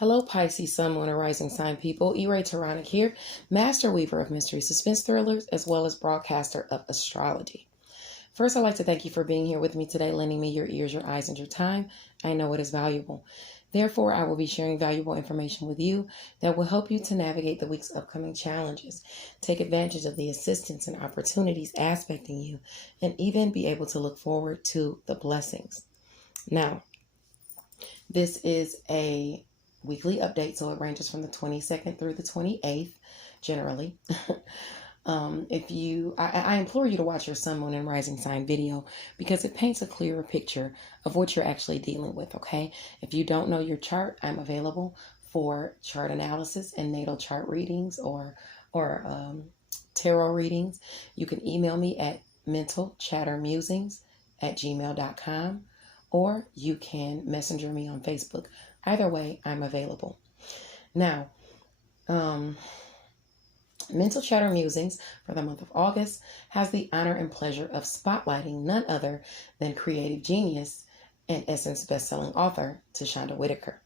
Hello, Pisces, Sun, Moon, and Rising Sign people. E-Ray Taronic here, master weaver of mystery suspense thrillers, as well as broadcaster of astrology. First, I'd like to thank you for being here with me today, lending me your ears, your eyes, and your time. I know it is valuable. Therefore, I will be sharing valuable information with you that will help you to navigate the week's upcoming challenges, take advantage of the assistance and opportunities aspecting you, and even be able to look forward to the blessings. Now, this is a weekly update, so it ranges from the 22nd through the 28th, generally. I implore you to watch your Sun, Moon, and Rising Sign video because it paints a clearer picture of what you're actually dealing with, okay? If you don't know your chart, I'm available for chart analysis and natal chart readings or tarot readings. You can email me at mentalchattermusings@gmail.com, or you can messenger me on Facebook. Either way, I'm available. Now, Mental Chatter Musings for the month of August has the honor and pleasure of spotlighting none other than creative genius and Essence bestselling author Tashonda Whitaker.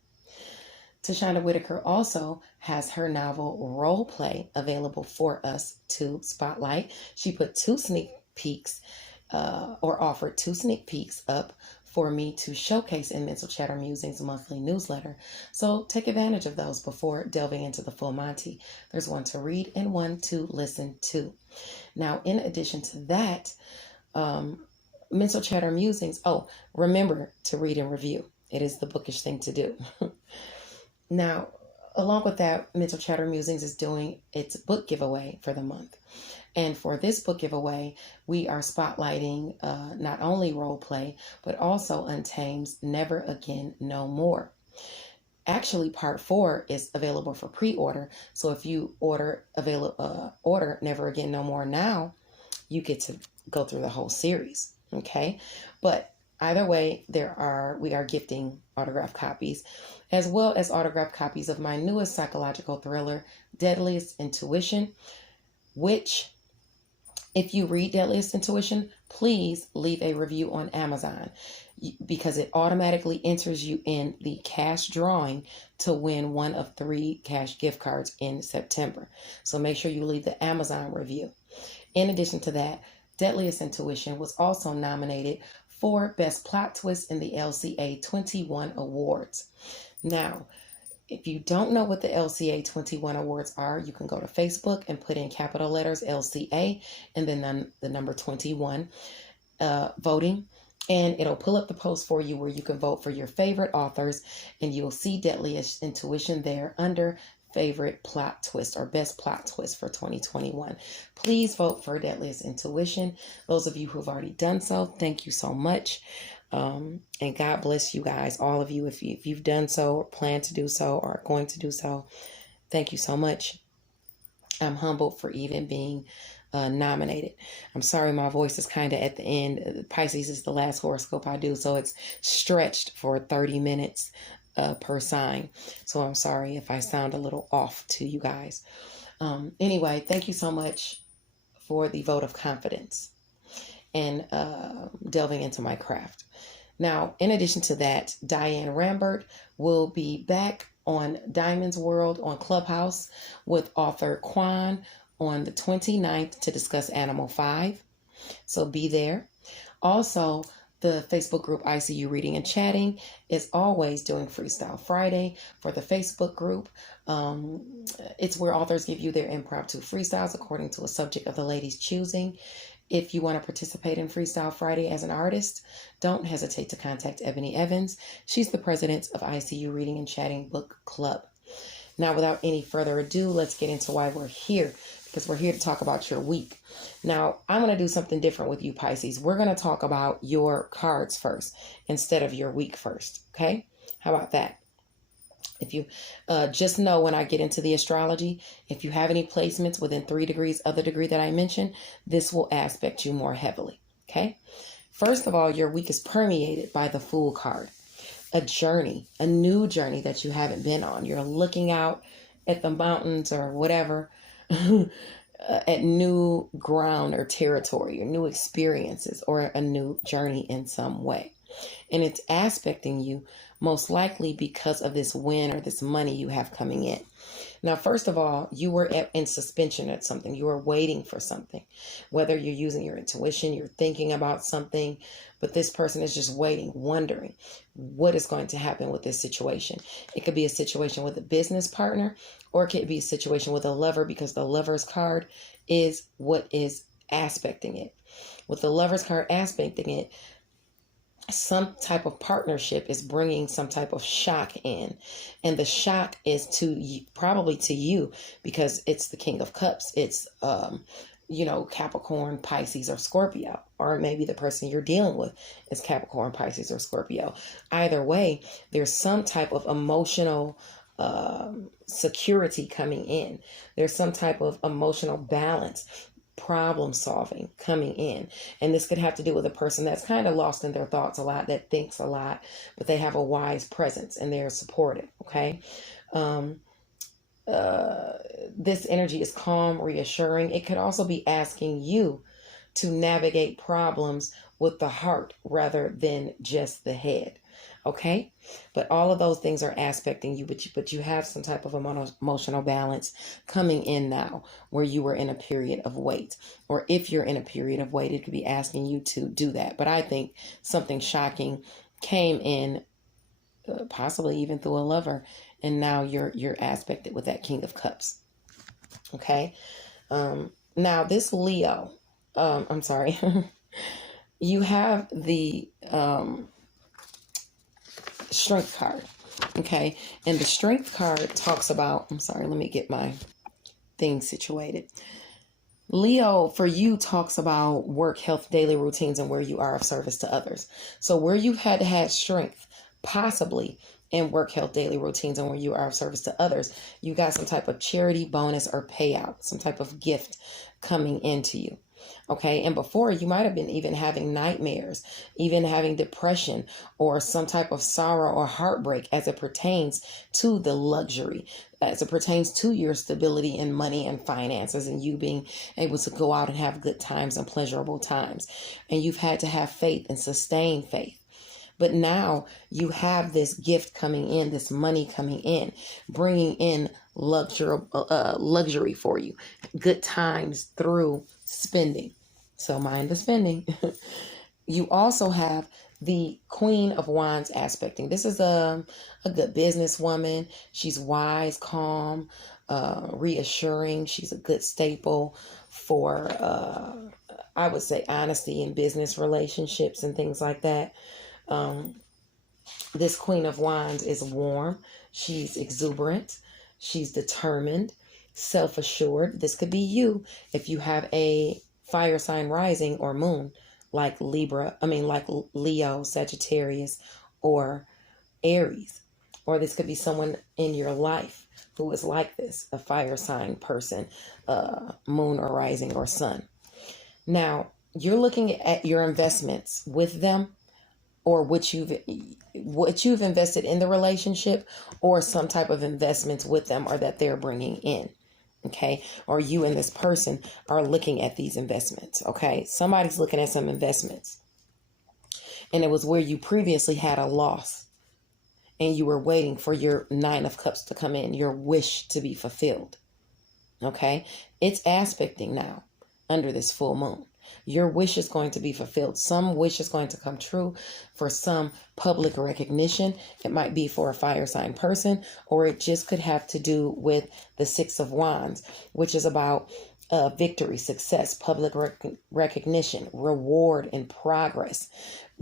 Tashonda Whitaker also has her novel Role Play available for us to spotlight. She put offered two sneak peeks up for me to showcase in Mental Chatter Musings monthly newsletter. So take advantage of those before delving into the full Monty. There's one to read and one to listen to. Now, in addition to that, Mental Chatter Musings, remember to read and review. It is the bookish thing to do. Now, along with that, Mental Chatter Musings is doing its book giveaway for the month. And for this book giveaway, we are spotlighting not only Role Play, but also Untamed's Never Again, No More. Actually, part 4 is available for pre-order. So if you order Never Again, No More now, you get to go through the whole series, okay? But either way, we are gifting autographed copies, as well as autographed copies of my newest psychological thriller, Deadliest Intuition, which, if you read Deadliest Intuition, please leave a review on Amazon because it automatically enters you in the cash drawing to win one of 3 cash gift cards in September. So make sure you leave the Amazon review. In addition to that, Deadliest Intuition was also nominated for Best Plot Twist in the LCA 21 Awards. Now, if you don't know what the LCA 21 Awards are, you can go to Facebook and put in capital letters LCA and then the number 21 voting. And it'll pull up the post for you where you can vote for your favorite authors. And you'll see Deadliest Intuition there under favorite plot twist or best plot twist for 2021. Please vote for Deadliest Intuition. Those of you who've already done so, thank you so much. And God bless you guys, all of you. If you've done so or plan to do so or are going to do so, thank you so much. I'm humbled for even being nominated. I'm sorry my voice is kind of at the end. Pisces is the last horoscope I do, so it's stretched for 30 minutes per sign. So I'm sorry if I sound a little off to you guys. Anyway, thank you so much for the vote of confidence and delving into my craft. Now, in addition to that, Diane Rambert will be back on Diamond's World on Clubhouse with author Quan on the 29th to discuss Animal 5. So be there. Also, the Facebook group ICU Reading and Chatting is always doing Freestyle Friday for the Facebook group. It's where authors give you their impromptu freestyles according to a subject of the lady's choosing. If you want to participate in Freestyle Friday as an artist, don't hesitate to contact Ebony Evans. She's the president of ICU Reading and Chatting Book Club. Now, without any further ado, let's get into why we're here, because we're here to talk about your week. Now, I'm going to do something different with you, Pisces. We're going to talk about your cards first instead of your week first, okay? How about that? If you just know, when I get into the astrology, if you have any placements within 3 degrees of the degree that I mentioned, this will aspect you more heavily, okay? First of all, your week is permeated by the Fool card, a journey, a new journey that you haven't been on. You're looking out at the mountains or whatever, at new ground or territory or new experiences or a new journey in some way. And it's aspecting you most likely because of this win or this money you have coming in. Now, first of all, you were in suspension at something. You were waiting for something, whether you're using your intuition, you're thinking about something, but this person is just waiting, wondering what is going to happen with this situation. It could be a situation with a business partner, or it could be a situation with a lover, because the Lover's card is what is aspecting it. With the Lover's card aspecting it, some type of partnership is bringing some type of shock in, and the shock is probably to you, because it's the King of Cups. It's Capricorn, Pisces, or Scorpio, or maybe the person you're dealing with is Capricorn, Pisces, or Scorpio. Either way, there's some type of emotional security coming in. There's some type of emotional balance, problem solving coming in. And this could have to do with a person that's kind of lost in their thoughts a lot, that thinks a lot, but they have a wise presence and they're supportive. Okay. This energy is calm, reassuring. It could also be asking you to navigate problems with the heart rather than just the head. Okay. But all of those things are aspecting you, but you have some type of emotional balance coming in now, where you were in a period of wait. Or if you're in a period of wait, it could be asking you to do that. But I think something shocking came in, possibly even through a lover, and now you're aspected with that King of Cups. Okay. Now this Leo, I'm sorry, you have the Strength card. Okay. And the Strength card talks about, I'm sorry, let me get my thing situated. Leo, for you, talks about work, health, daily routines, and where you are of service to others. So where you've had strength, possibly in work, health, daily routines, and where you are of service to others, you got some type of charity, bonus, or payout, some type of gift coming into you. Okay. And before, you might have been even having nightmares, even having depression, or some type of sorrow or heartbreak as it pertains to the luxury, as it pertains to your stability in money and finances, and you being able to go out and have good times and pleasurable times. And you've had to have faith and sustain faith. But now you have this gift coming in, this money coming in, bringing in luxury for you, good times through spending. So mind the spending. You also have the Queen of Wands aspecting. This is a good businesswoman. She's wise, calm, reassuring. She's a good staple for, I would say, honesty in business relationships and things like that. This Queen of Wands is warm. She's exuberant. She's determined, self-assured. This could be you if you have a fire sign rising or moon, like like Leo, Sagittarius, or Aries. Or this could be someone in your life who is like this, a fire sign person, moon or rising or sun. Now, you're looking at your investments with them, or what you've invested in the relationship, or some type of investments with them, or that they're bringing in. Okay. Or you and this person are looking at these investments. Okay. Somebody's looking at some investments, and it was where you previously had a loss, and you were waiting for your Nine of Cups to come in, your wish to be fulfilled. Okay. It's aspecting now under this full moon. Your wish is going to be fulfilled. Some wish is going to come true for some public recognition. It might be for a fire sign person, or it just could have to do with the Six of Wands, which is about victory, success, public recognition, reward, and progress.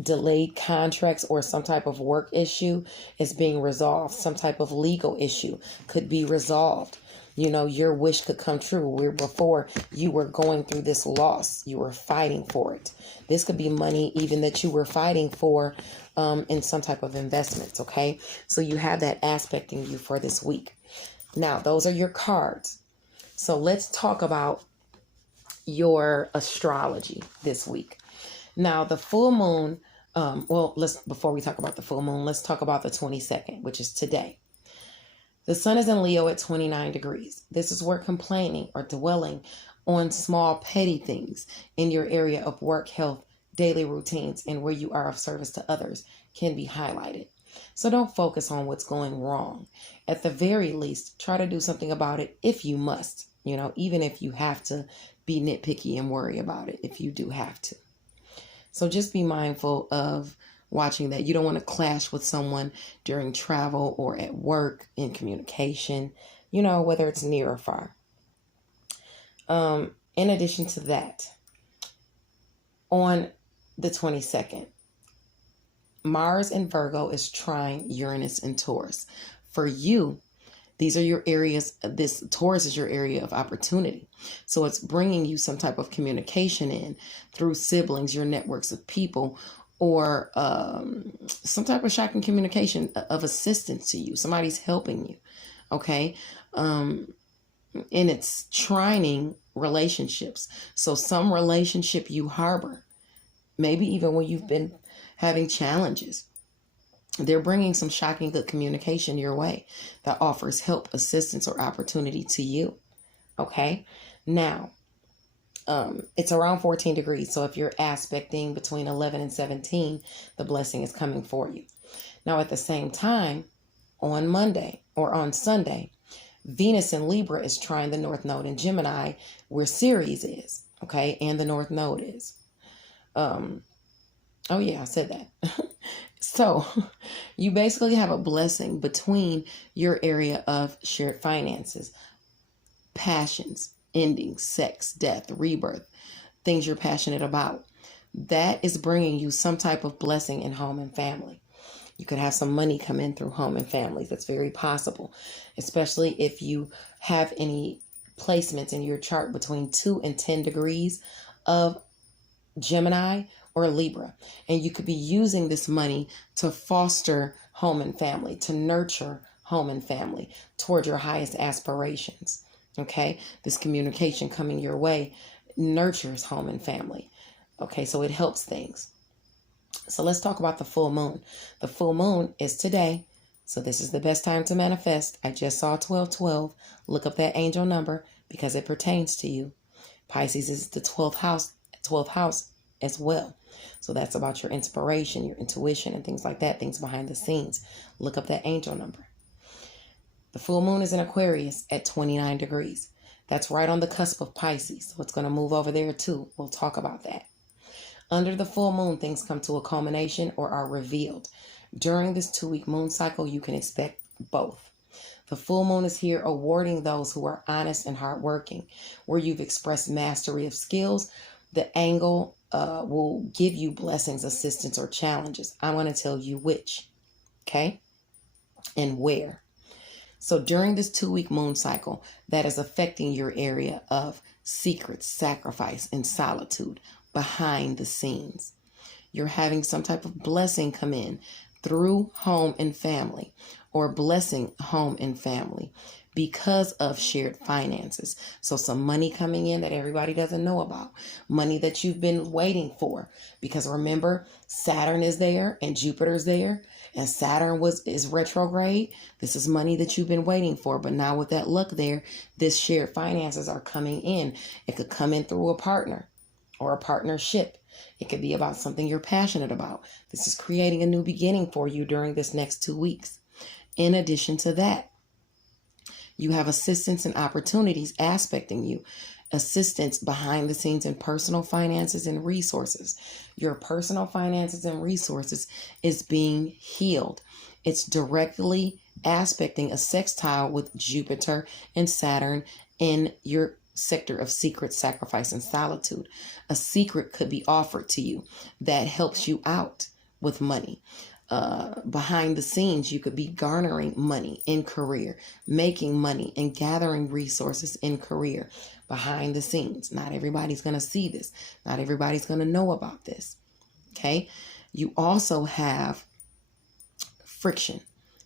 Delayed contracts or some type of work issue is being resolved. Some type of legal issue could be resolved. Your wish could come true, where before you were going through this loss, you were fighting for it. This could be money even that you were fighting for in some type of investments. Okay. So you have that aspect in you for this week. Now, those are your cards. So let's talk about your astrology this week. Now, the full moon, before we talk about the full moon, let's talk about the 22nd, which is today. The sun is in Leo at 29 degrees. This is where complaining or dwelling on small petty things in your area of work, health, daily routines, and where you are of service to others can be highlighted. So don't focus on what's going wrong. At the very least, try to do something about it if you must, even if you have to be nitpicky and worry about it, if you do have to. So just be mindful of watching that. You don't want to clash with someone during travel or at work, in communication, whether it's near or far. In addition to that, on the 22nd, Mars in Virgo is trine Uranus in Taurus. For you, these are your areas. This Taurus is your area of opportunity. So it's bringing you some type of communication in through siblings, your networks of people, or some type of shocking communication of assistance to you. Somebody's helping you. Okay. And it's trining relationships. So some relationship you harbor, maybe even when you've been having challenges, they're bringing some shocking good communication your way that offers help, assistance, or opportunity to you. Okay. Now, it's around 14 degrees. So if you're aspecting between 11 and 17, the blessing is coming for you. Now, at the same time, on Monday or on Sunday, Venus in Libra is trying the North Node in Gemini, where Ceres is. Okay. And the North Node is. Oh yeah, I said that. So you basically have a blessing between your area of shared finances, passions, endings, sex, death, rebirth, things you're passionate about. That is bringing you some type of blessing in home and family. You could have some money come in through home and families. That's very possible, especially if you have any placements in your chart between 2 and 10 degrees of Gemini or Libra. And you could be using this money to foster home and family, to nurture home and family toward your highest aspirations. Okay. This communication coming your way nurtures home and family. Okay. So it helps things. So let's talk about the full moon. The full moon is today. So this is the best time to manifest. I just saw 1212. Look up that angel number because it pertains to you. Pisces is the 12th house as well. So that's about your inspiration, your intuition, and things like that, things behind the scenes. Look up that angel number. The full moon is in Aquarius at 29 degrees. That's right on the cusp of Pisces. So it's going to move over there too. We'll talk about that. Under the full moon, things come to a culmination or are revealed. During this 2-week moon cycle, you can expect both. The full moon is here awarding those who are honest and hardworking. Where you've expressed mastery of skills, the angle will give you blessings, assistance, or challenges. I want to tell you which, okay, and where. So during this 2-week moon cycle, that is affecting your area of secrets, sacrifice, and solitude behind the scenes. You're having some type of blessing come in through home and family, or blessing home and family because of shared finances. So some money coming in that everybody doesn't know about, money that you've been waiting for, because remember, Saturn is there and Jupiter's there, and Saturn is retrograde. This is money that you've been waiting for, but now with that luck there, this shared finances are coming in. It could come in through a partner or a partnership. It could be about something you're passionate about. This is creating a new beginning for you during this next 2 weeks. In addition to that, you have assistance and opportunities aspecting you. Assistance behind the scenes in personal finances and resources. Your personal finances and resources is being healed. It's directly aspecting a sextile with Jupiter and Saturn in your sector of secret, sacrifice, and solitude. A secret could be offered to you that helps you out with money. Behind the scenes, you could be garnering money in career, making money and gathering resources in career behind the scenes. Not everybody's going to see this. Not everybody's going to know about this. Okay. You also have friction.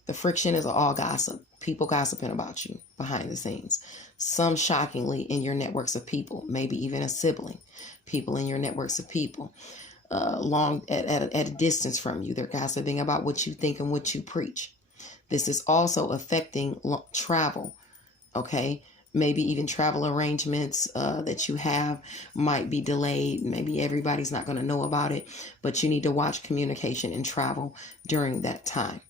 The friction is all gossip. People gossiping about you behind the scenes. Some shockingly in your networks of people, maybe even a sibling, people in your networks of people. Long at a distance from you. They're gossiping about what you think and what you preach. This is also affecting travel. Okay. Maybe even travel arrangements that you have might be delayed. Maybe everybody's not going to know about it, but you need to watch communication and travel during that time.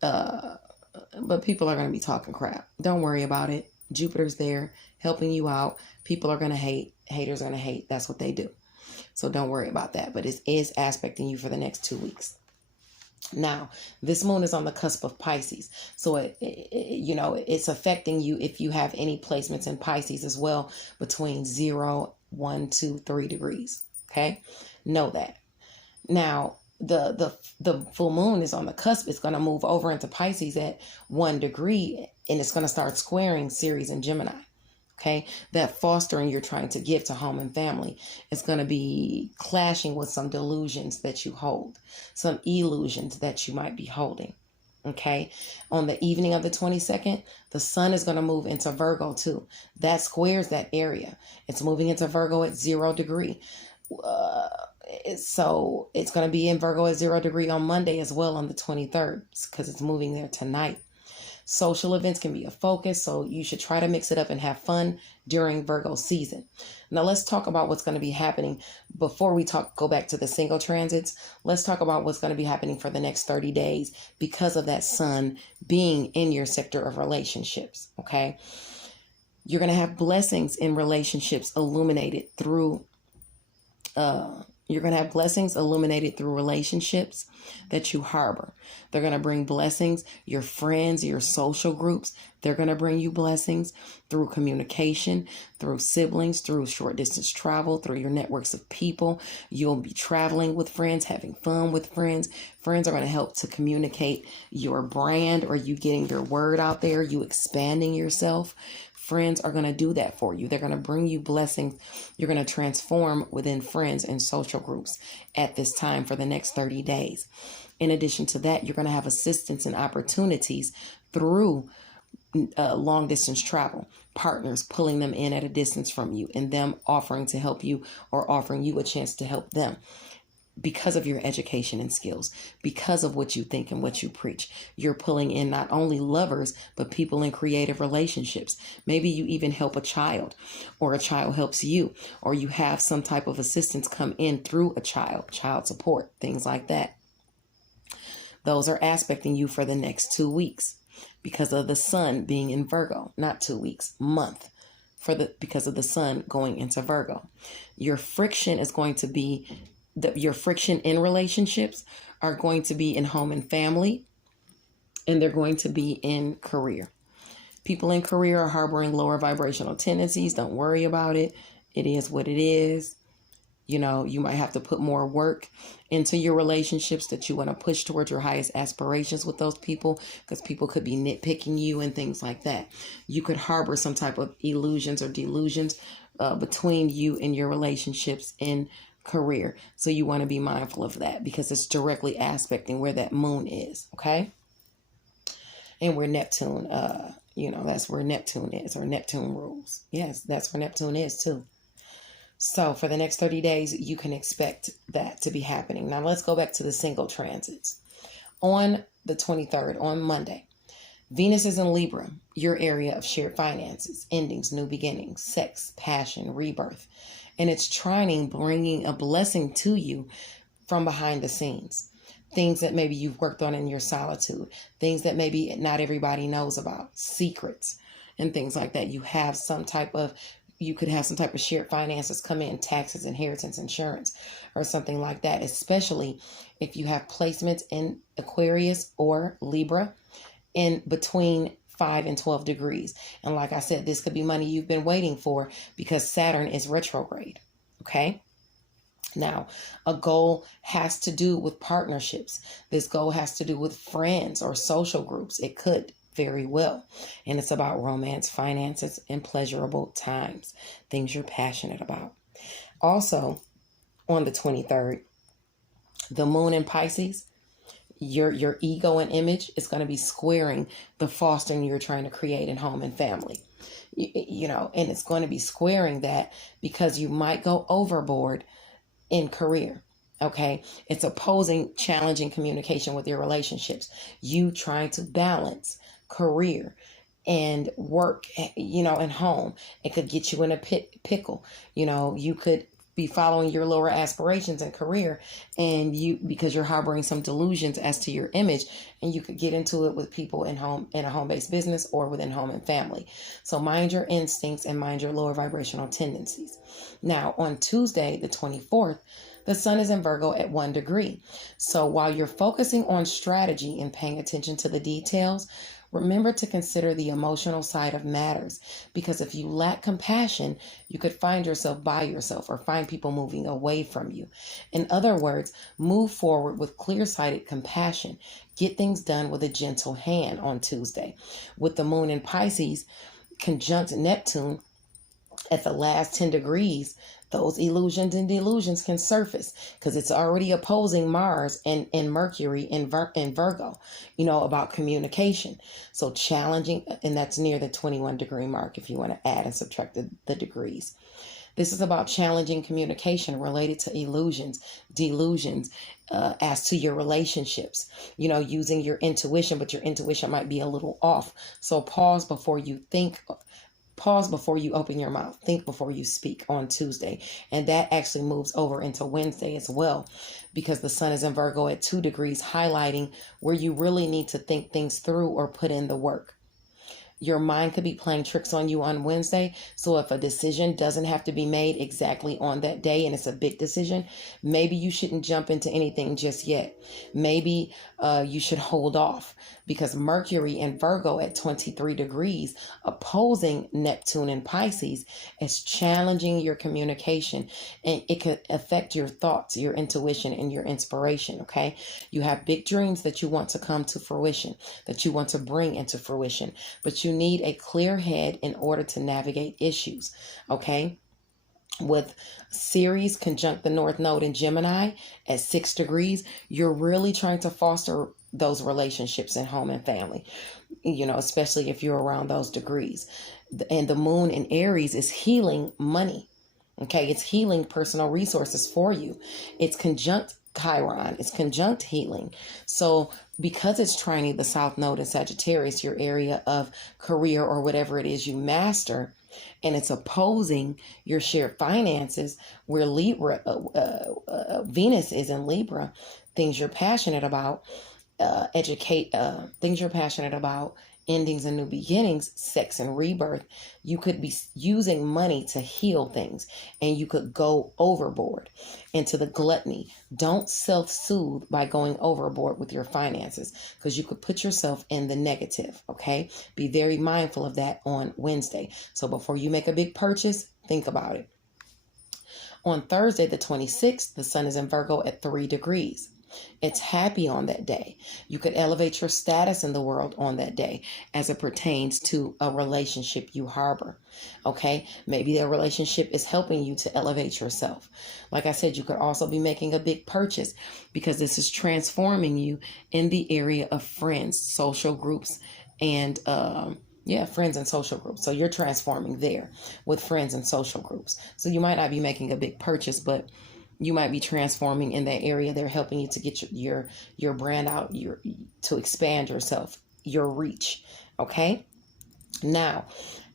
But people are going to be talking crap. Don't worry about it. Jupiter's there helping you out. People are going to hate. Haters are going to hate. That's what they do. So don't worry about that. But it is aspecting you for the next 2 weeks. Now, this moon is on the cusp of Pisces. So, it's affecting you if you have any placements in Pisces as well between 0, 1, 2, 3 degrees. Okay? Know that. Now, the full moon is on the cusp. It's going to move over into Pisces at 1 degree, and it's going to start squaring Ceres and Gemini. Okay, that fostering you're trying to give to home and family is going to be clashing with some delusions that you hold, some illusions that you might be holding. Okay, on the evening of the 22nd, the sun is going to move into Virgo too. That squares that area. It's moving into Virgo at 0 degree. So it's going to be in Virgo at 0 degree on Monday as well on the 23rd because it's moving there tonight. Social events can be a focus, so you should try to mix it up and have fun during Virgo season. Now let's talk about what's going to be happening before we go back to the single transits. Let's talk about what's going to be happening for the next 30 days because of that sun being in your sector of relationships. Okay. You're going to have blessings in relationships illuminated through relationships that you harbor. They're going to bring blessings. Your friends, your social groups, they're going to bring you blessings through communication, through siblings, through short distance travel, through your networks of people. You'll be traveling with friends, having fun with friends. Friends are going to help to communicate your brand or you getting your word out there, you expanding yourself. Friends are going to do that for you. They're going to bring you blessings. You're going to transform within friends and social groups at this time for the next 30 days. In addition to that, you're going to have assistance and opportunities through long distance travel, partners pulling them in at a distance from you and them offering to help you or offering you a chance to help them. Because of your education and skills, because of what you think and what you preach, you're pulling in not only lovers, but people in creative relationships. Maybe you even help a child or a child helps you, or you have some type of assistance come in through a child support, things like that. Those are aspecting you for the next 2 weeks because of the sun being in Virgo, not 2 weeks, month. Because of the sun going into Virgo. Your friction is going to be your friction in relationships are going to be in home and family, and they're going to be in career. People in career are harboring lower vibrational tendencies. Don't worry about it. It is what it is. You know, you might have to put more work into your relationships that you want to push towards your highest aspirations with those people because people could be nitpicking you and things like that. You could harbor some type of illusions or delusions between you and your relationships in career. So you want to be mindful of that because it's directly aspecting where that moon is. Okay. And where Neptune, that's where Neptune is, or Neptune rules. Yes, that's where Neptune is too. So for the next 30 days, you can expect that to be happening. Now let's go back to the single transits. On the 23rd, on Monday, Venus is in Libra, your area of shared finances, endings, new beginnings, sex, passion, rebirth. And it's trining, bringing a blessing to you from behind the scenes. Things that maybe you've worked on in your solitude. Things that maybe not everybody knows about. Secrets and things like that. You could have some type of shared finances come in. Taxes, inheritance, insurance, or something like that. Especially if you have placements in Aquarius or Libra in between 5 and 12 degrees. And like I said, this could be money you've been waiting for because Saturn is retrograde. Okay. Now, a goal has to do with partnerships. This goal has to do with friends or social groups. It could very well. And it's about romance, finances, and pleasurable times, things you're passionate about. Also, on the 23rd, the moon in Pisces, your ego and image is going to be squaring the fostering you're trying to create in home and family. And it's going to be squaring that because you might go overboard in career. Okay. It's opposing challenging communication with your relationships. You trying to balance career and work, and home. It could get you in a pickle. You could be following your lower aspirations and career, and because you're harboring some delusions as to your image, and you could get into it with people in a home-based business or within home and family. So mind your instincts and mind your lower vibrational tendencies. Now on Tuesday the 24th, the sun is in Virgo at 1 degree. So while you're focusing on strategy and paying attention to the details, remember to consider the emotional side of matters, because if you lack compassion, you could find yourself by yourself or find people moving away from you. In other words, move forward with clear-sighted compassion. Get things done with a gentle hand on Tuesday. With the moon in Pisces conjunct Neptune at the last 10 degrees, those illusions and delusions can surface because it's already opposing Mars and Mercury in Virgo, about communication. So challenging, and that's near the 21 degree mark if you want to add and subtract the degrees. This is about challenging communication related to illusions, delusions, as to your relationships, using your intuition, but your intuition might be a little off. So pause before you think. Pause before you open your mouth. Think before you speak on Tuesday. And that actually moves over into Wednesday as well, because the sun is in Virgo at 2 degrees, highlighting where you really need to think things through or put in the work. Your mind could be playing tricks on you on Wednesday. So if a decision doesn't have to be made exactly on that day and it's a big decision, maybe you shouldn't jump into anything just yet. Maybe you should hold off, because Mercury in Virgo at 23 degrees opposing Neptune in Pisces is challenging your communication, and it could affect your thoughts, your intuition, and your inspiration. Okay. You have big dreams that you want to come to fruition, that you want to bring into fruition, but you need a clear head in order to navigate issues. Okay. With Ceres conjunct the North Node in Gemini at 6 degrees, you're really trying to foster those relationships in home and family, especially if you're around those degrees. And the moon in Aries is healing money. Okay, it's healing personal resources for you. It's conjunct Chiron, it's conjunct healing. So because it's trining the South Node in Sagittarius, your area of career or whatever it is you master, and it's opposing your shared finances, where Libra, Venus is in Libra, things you're passionate about, things you're passionate about, endings and new beginnings, sex and rebirth. You could be using money to heal things, and you could go overboard into the gluttony. Don't self-soothe by going overboard with your finances, because you could put yourself in the negative. Okay. Be very mindful of that on Wednesday. So before you make a big purchase, think about it. On Thursday, the 26th, the sun is in Virgo at 3 degrees. It's happy on that day. You could elevate your status in the world on that day as it pertains to a relationship you harbor. Okay, maybe that relationship is helping you to elevate yourself. Like I said, you could also be making a big purchase, because this is transforming you in the area of friends, social groups, and friends and social groups. So you're transforming there with friends and social groups. So you might not be making a big purchase, but you might be transforming in that area. They're helping you to get your brand out, to expand yourself, your reach. Okay. Now,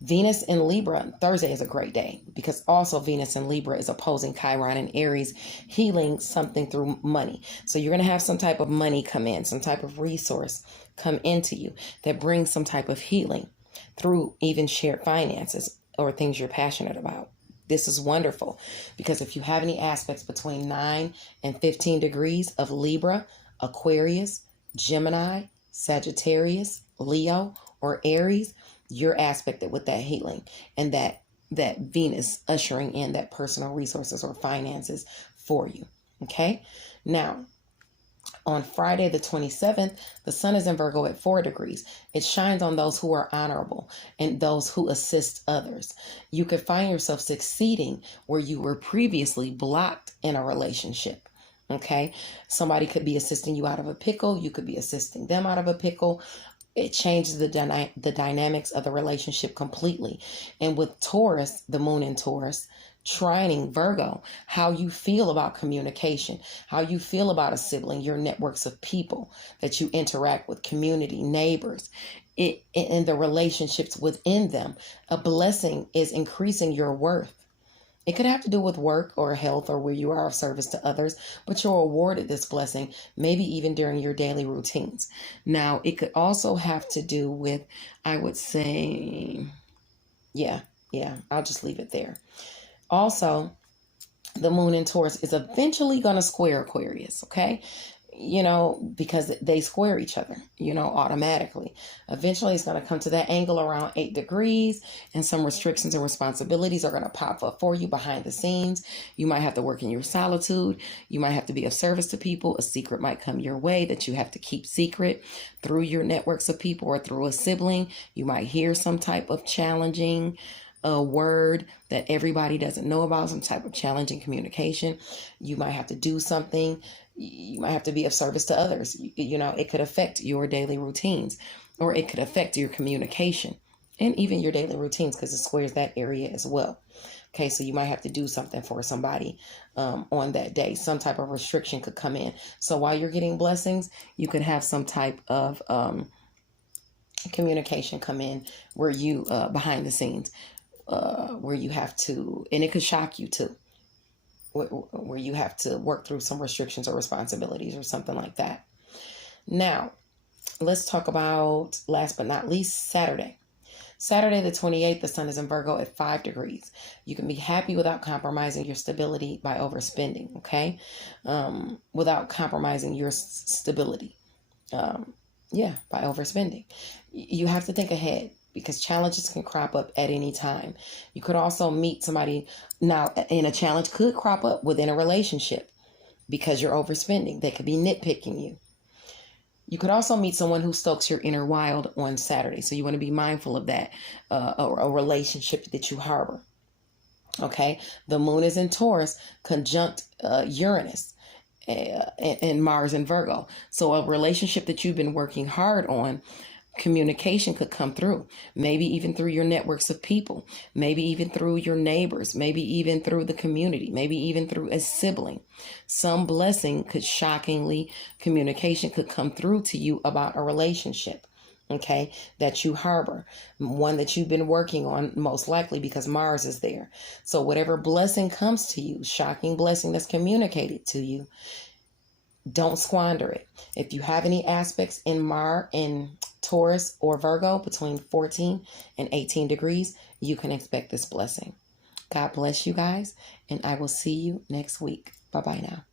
Venus in Libra, Thursday is a great day, because also Venus in Libra is opposing Chiron and Aries, healing something through money. So you're going to have some type of money come in, some type of resource come into you that brings some type of healing through even shared finances or things you're passionate about. This is wonderful, because if you have any aspects between 9 and 15 degrees of Libra, Aquarius, Gemini, Sagittarius, Leo, or Aries, you're aspected with that healing and that Venus ushering in that personal resources or finances for you. Okay. Now, on Friday, the 27th, the sun is in Virgo at 4 degrees. It shines on those who are honorable and those who assist others. You could find yourself succeeding where you were previously blocked in a relationship. Okay. Somebody could be assisting you out of a pickle. You could be assisting them out of a pickle. It changes the dynamics of the relationship completely. And with Taurus, the moon in Taurus, trining Virgo, how you feel about communication, how you feel about a sibling, your networks of people that you interact with, community, neighbors, and the relationships within them. A blessing is increasing your worth. It could have to do with work or health or where you are of service to others, but you're awarded this blessing, maybe even during your daily routines. Now, it could also have to do with, I would say, yeah, I'll just leave it there. Also, the moon in Taurus is eventually going to square Aquarius, okay? Because they square each other, automatically. Eventually, it's going to come to that angle around 8 degrees, and some restrictions and responsibilities are going to pop up for you behind the scenes. You might have to work in your solitude. You might have to be of service to people. A secret might come your way that you have to keep secret through your networks of people or through a sibling. You might hear some type of challenging word that everybody doesn't know about, some type of challenging communication. You might have to do something. You might have to be of service to others. It could affect your daily routines, or it could affect your communication and even your daily routines, because it squares that area as well. Okay, so you might have to do something for somebody on that day. Some type of restriction could come in. So while you're getting blessings, you could have some type of communication come in where you, behind the scenes, where you have to, and it could shock you too, where you have to work through some restrictions or responsibilities or something like that. Now, let's talk about, last but not least, Saturday. Saturday the 28th, the sun is in Virgo at 5 degrees. You can be happy without compromising your stability by overspending, okay? Without compromising your stability. By overspending. You have to think ahead, because challenges can crop up at any time. You could also meet somebody now, and a challenge could crop up within a relationship because you're overspending. They could be nitpicking you. You could also meet someone who stokes your inner wild on Saturday. So you want to be mindful of that, a relationship that you harbor. Okay. The moon is in Taurus, conjunct Uranus and Mars in Virgo. So a relationship that you've been working hard on, communication could come through, maybe even through your networks of people, maybe even through your neighbors, maybe even through the community, maybe even through a sibling. Some blessing could communication could come through to you about a relationship, okay, that you harbor, one that you've been working on, most likely because Mars is there. So whatever blessing comes to you, shocking blessing that's communicated to you, don't squander it. If you have any aspects in Taurus or Virgo between 14 and 18 degrees, you can expect this blessing. God bless you guys, and I will see you next week. Bye-bye now.